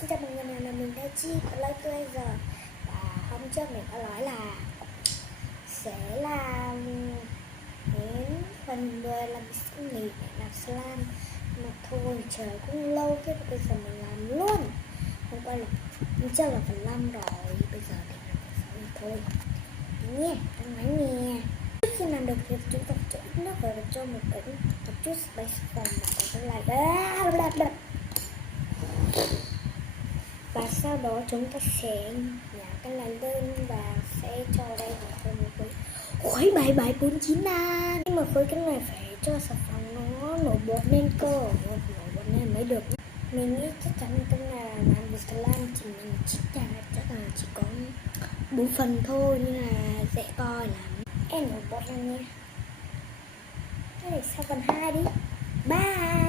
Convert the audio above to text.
Xin chào mọi người, nào là mình Dachi của Live Together. Và hôm trước mình có nói là sẽ làm đến phần 10 là mình sẽ nghỉ để làm slime. Mà thôi trời cũng lâu thế, bây giờ mình làm luôn. Hôm qua là hôm trước là phần 5 rồi, bây giờ để làm phần 6 thôi nhé, đang nói nè. Trước khi làm được thì chúng ta phải cho ít nước vào cho một chút space phòng và có lại và sau đó chúng ta sẽ nhả cái này lên và sẽ cho đây vào thêm một khối 7749 na. Nhưng mà khối cái này phải cho xà phòng nó nổi bọt lên cơ, nổi bọt lên mới được. Mình nghĩ chắc chắn cái này là làm được slime thì mình chắc là chỉ có 4 phần thôi, nhưng là dễ coi lắm. Em nổi bọt lên nha. Thế để sang phần 2 đi. Bye.